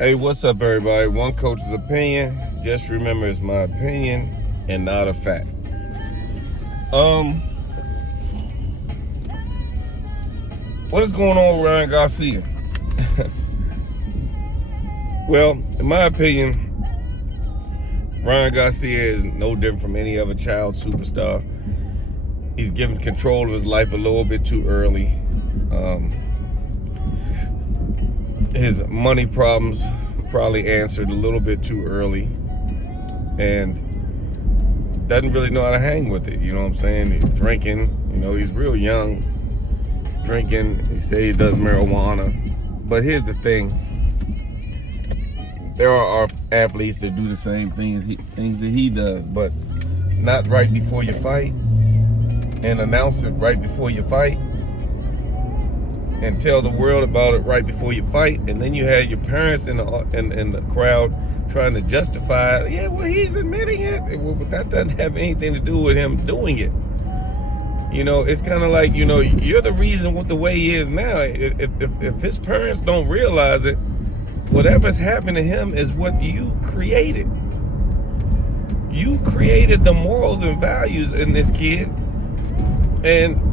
Hey, what's up, everybody? One coach's opinion. Just remember, it's my opinion and not a fact. What is going on with Ryan Garcia? Well, in my opinion, Ryan Garcia is no different from any other child superstar. He's given control of his life a little bit too early. His money problems probably answered a little bit too early, and doesn't really know how to hang with it. You know what I'm saying? He's drinking. He's real young. Drinking. He say he does marijuana. But here's the thing. There are athletes that do the same things that he does, but not right before you fight, and announce it right before you fight, and tell the world about it right before you fight, and then you had your parents in the crowd trying to justify it. Yeah, well, he's admitting it. Well, that doesn't have anything to do with him doing it. It's kind of like, you're the reason with the way he is now. If his parents don't realize it, whatever's happened to him is what you created. You created the morals and values in this kid, and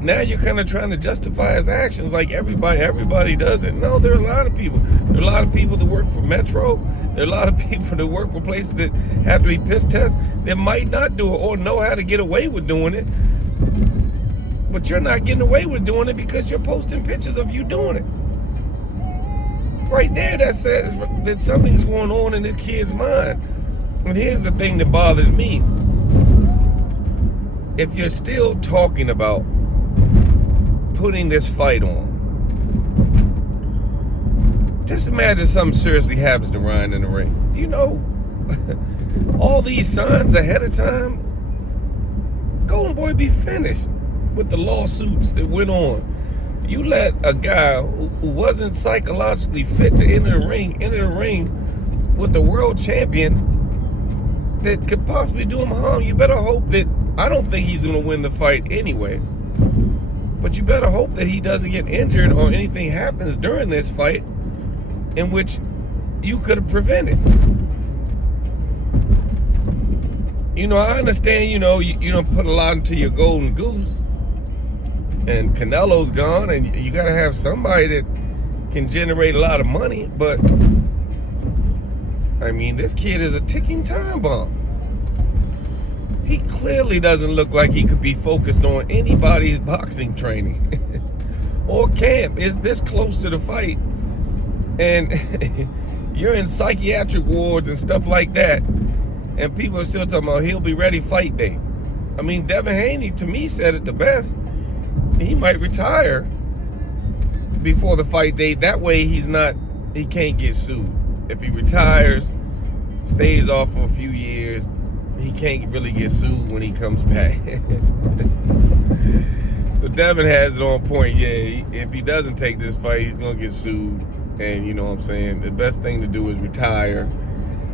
now you're kind of trying to justify his actions like everybody does it. No, there are a lot of people. There are a lot of people that work for Metro. There are a lot of people that work for places that have to be piss tests that might not do it or know how to get away with doing it. But you're not getting away with doing it because you're posting pictures of you doing it. Right there, that says that something's going on in this kid's mind. And here's the thing that bothers me. If you're still talking about putting this fight on, just imagine something seriously happens to Ryan in the ring. All these signs ahead of time, Golden Boy be finished with the lawsuits that went on. You let a guy who wasn't psychologically fit to enter the ring with the world champion that could possibly do him harm. You better hope that, I don't think he's going to win the fight anyway, but you better hope that he doesn't get injured or anything happens during this fight in which you could have prevented. I understand, you don't put a lot into your golden goose, and Canelo's gone, and you got to have somebody that can generate a lot of money, but this kid is a ticking time bomb. He clearly doesn't look like he could be focused on anybody's boxing training or camp. Is this close to the fight, and you're in psychiatric wards and stuff like that, and people are still talking about he'll be ready fight day. Devin Haney, to me, said it the best. He might retire before the fight day. That way he can't get sued. If he retires, stays off for a few years, he can't really get sued when he comes back. So Devin has it on point. Yeah, if he doesn't take this fight, he's going to get sued. And you know what I'm saying? The best thing to do is retire,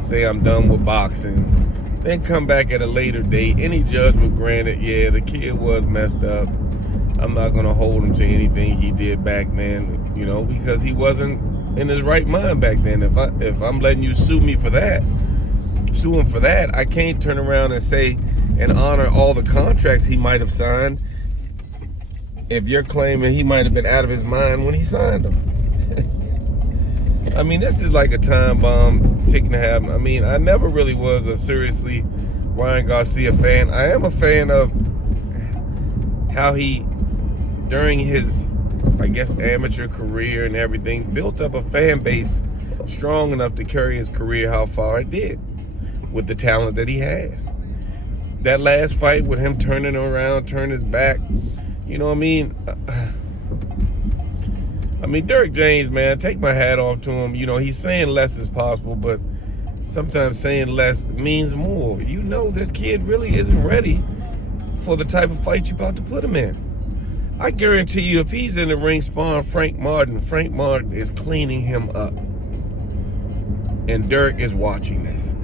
say I'm done with boxing, then come back at a later date. Any judge would grant it. Yeah, the kid was messed up. I'm not going to hold him to anything he did back then, because he wasn't in his right mind back then. If I'm letting you sue him for that, I can't turn around and say and honor all the contracts he might have signed if you're claiming he might have been out of his mind when he signed them. This is like a time bomb ticking to happen. I never really was a seriously Ryan Garcia fan. I am a fan of how he, during his, amateur career and everything, built up a fan base strong enough to carry his career how far it did with the talent that he has. That last fight with him turning around, turn his back, Derrick James, man, take my hat off to him. He's saying less is possible, but sometimes saying less means more. This kid really isn't ready for the type of fight you're about to put him in. I guarantee you, if he's in the ring sparring Frank Martin is cleaning him up. And Derrick is watching this.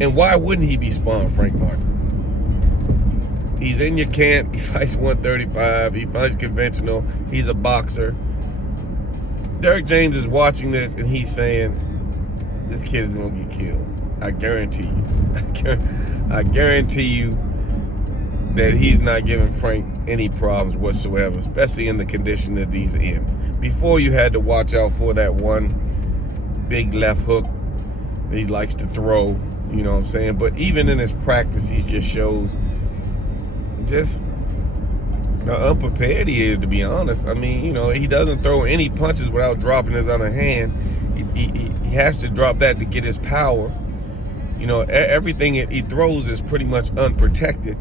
And why wouldn't he be sparring Frank Martin? He's in your camp. He fights 135. He fights conventional. He's a boxer. Derrick James is watching this and he's saying, this kid is going to get killed. I guarantee you. I guarantee you that he's not giving Frank any problems whatsoever, especially in the condition that he's in. Before, you had to watch out for that one big left hook that he likes to throw, you know what I'm saying? But even in his practice, he just shows just how unprepared he is, to be honest. I mean, you know, he doesn't throw any punches without dropping his other hand. He has to drop that to get his power. You know, everything he throws is pretty much unprotected.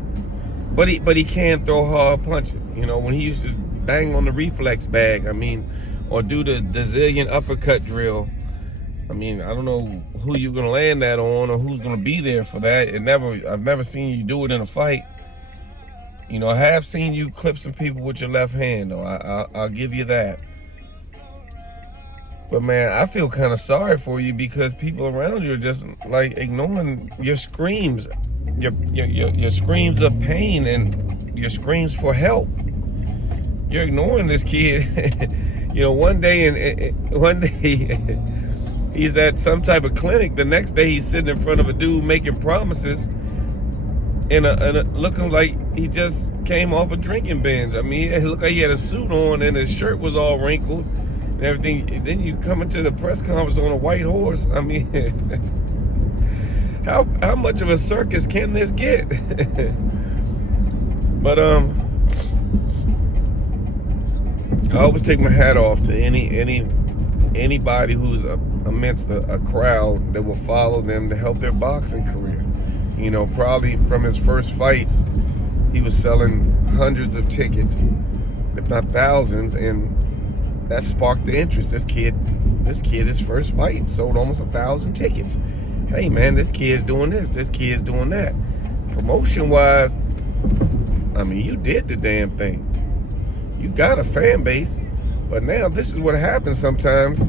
But he can throw hard punches. You know, when he used to bang on the reflex bag, I mean, or do the zillion uppercut drill, I mean, I don't know who you're going to land that on or who's going to be there for that. I've never seen you do it in a fight. You know, I have seen you clip some people with your left hand, though. I'll give you that. But, man, I feel kind of sorry for you because people around you are just, like, ignoring your screams. Your screams of pain and your screams for help. You're ignoring this kid. You know, one day he's at some type of clinic. The next day he's sitting in front of a dude making promises and looking like he just came off a drinking binge. I mean, it looked like he had a suit on and his shirt was all wrinkled and everything. Then you come into the press conference on a white horse. I mean, how much of a circus can this get? But I always take my hat off to anybody who's amidst a crowd that will follow them to help their boxing career. You know, probably from his first fights, he was selling hundreds of tickets, if not thousands, and that sparked the interest. This kid, his first fight, sold almost 1,000 tickets. Hey, man, this kid's doing this kid's doing that. Promotion-wise, I mean, you did the damn thing. You got a fan base, but now this is what happens sometimes.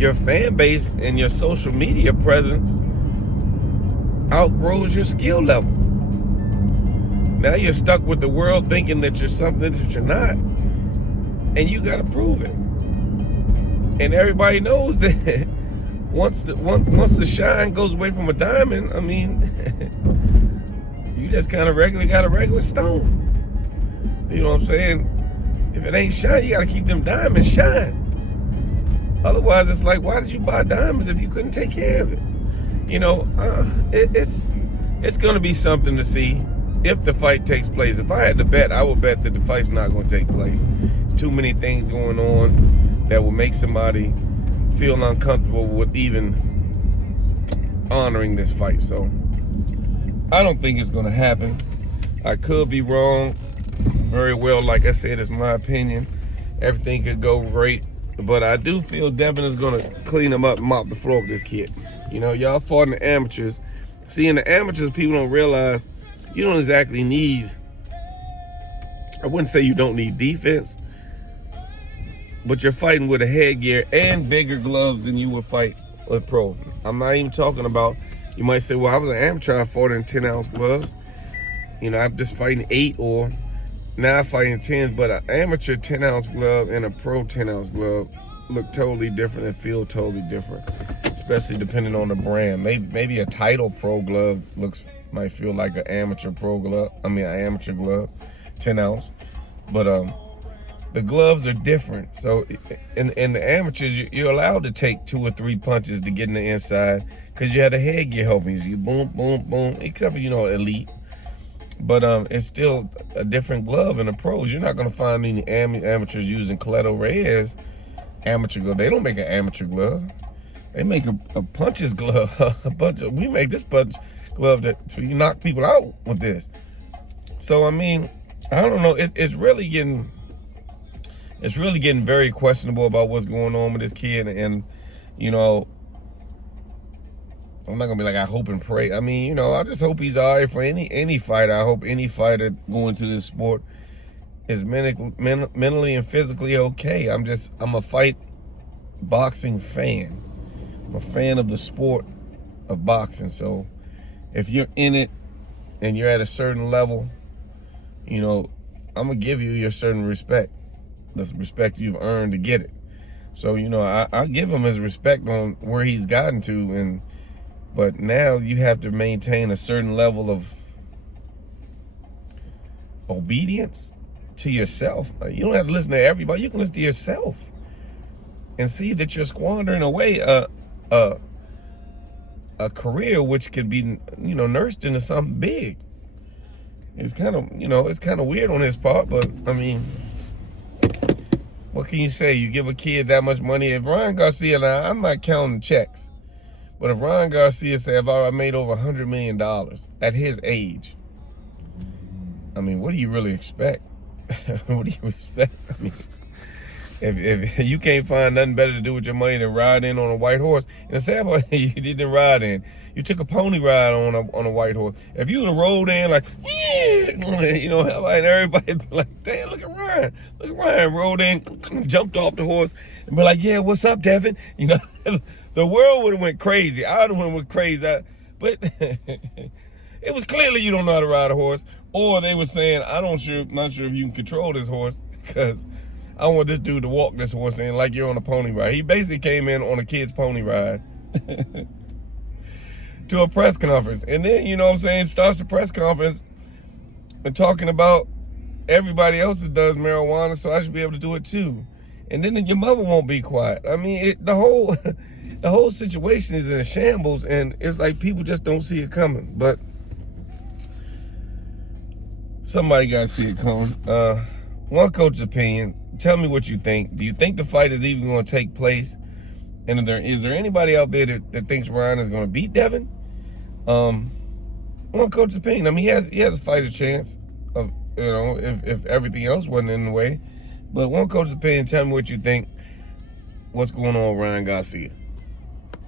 Your fan base and your social media presence outgrows your skill level. Now you're stuck with the world thinking that you're something that you're not, and you got to prove it. And everybody knows that once the shine goes away from a diamond, I mean, you just kind of got a regular stone. You know what I'm saying? If it ain't shine, you got to keep them diamonds shine. Otherwise, it's like, why did you buy diamonds if you couldn't take care of it? You know, it's going to be something to see if the fight takes place. If I had to bet, I would bet that the fight's not going to take place. There's too many things going on that will make somebody feel uncomfortable with even honoring this fight. So I don't think it's going to happen. I could be wrong. Very well, like I said, it's my opinion. Everything could go great. But I do feel Devin is going to clean him up and mop the floor with this kid. You know, y'all fought in the amateurs. See, in the amateurs, people don't realize you don't exactly need, I wouldn't say you don't need defense, but you're fighting with a headgear and bigger gloves than you would fight a pro. I'm not even talking about, you might say, well, I was an amateur, I fought in 10-ounce gloves. You know, I'm just fighting 8 or now I fight in 10s, but an amateur 10-ounce glove and a pro 10-ounce glove look totally different and feel totally different, especially depending on the brand. Maybe a Title Pro glove might feel like an amateur pro glove. I mean, an amateur glove, 10-ounce. But the gloves are different. So in the amateurs, you're allowed to take 2 or 3 punches to get in the inside because you have the headgear helping you. You boom, boom, boom, except for, you know, elite. But it's still a different glove in the pros. You're not going to find any amateurs using Coletto Reyes amateur glove. They don't make an amateur glove. They make a puncher's glove. We make this punch glove so you knock people out with this. So, I mean, I don't know. It's really getting very questionable about what's going on with this kid. And, you know, I'm not going to be like, I hope and pray. I mean, you know, I just hope he's all right for any fighter. I hope any fighter going to this sport is mentally and physically okay. I'm a fight boxing fan. I'm a fan of the sport of boxing. So if you're in it and you're at a certain level, you know, I'm going to give you your certain respect. the respect you've earned to get it. So, you know, I give him his respect on where he's gotten to, but now you have to maintain a certain level of obedience to yourself. You don't have to listen to everybody. You can listen to yourself and see that you're squandering away a career which could be, you know, nursed into something big. It's kind of, you know, it's kind of weird on his part, but I mean, what can you say? You give a kid that much money. If Ryan Garcia, now I'm not counting checks, but if Ryan Garcia said, if I made over $100 million at his age, I mean, what do you really expect? What do you expect? I mean, if you can't find nothing better to do with your money than ride in on a white horse, and the sad part, you didn't ride in. You took a pony ride on a white horse. If you would have rolled in like, yeah, you know, and everybody be like, damn, look at Ryan. Look at Ryan, rolled in, jumped off the horse, and be like, yeah, what's up, Devin? You know, the world would have went crazy. I would have went crazy. But it was clearly you don't know how to ride a horse. Or they were saying, not sure if you can control this horse, because I want this dude to walk this horse in like you're on a pony ride. He basically came in on a kid's pony ride to a press conference. And then, you know what I'm saying, starts the press conference and talking about everybody else that does marijuana, so I should be able to do it too. And then your mother won't be quiet. I mean, the whole situation is in shambles, and it's like people just don't see it coming. But somebody got to see it coming. One coach's opinion. Tell me what you think. Do you think the fight is even going to take place? And is there anybody out there that thinks Ryan is going to beat Devin? One coach's opinion. I mean, he has a fighter chance of, you know, if everything else wasn't in the way. But one coach's opinion. Tell me what you think. What's going on with Ryan Garcia?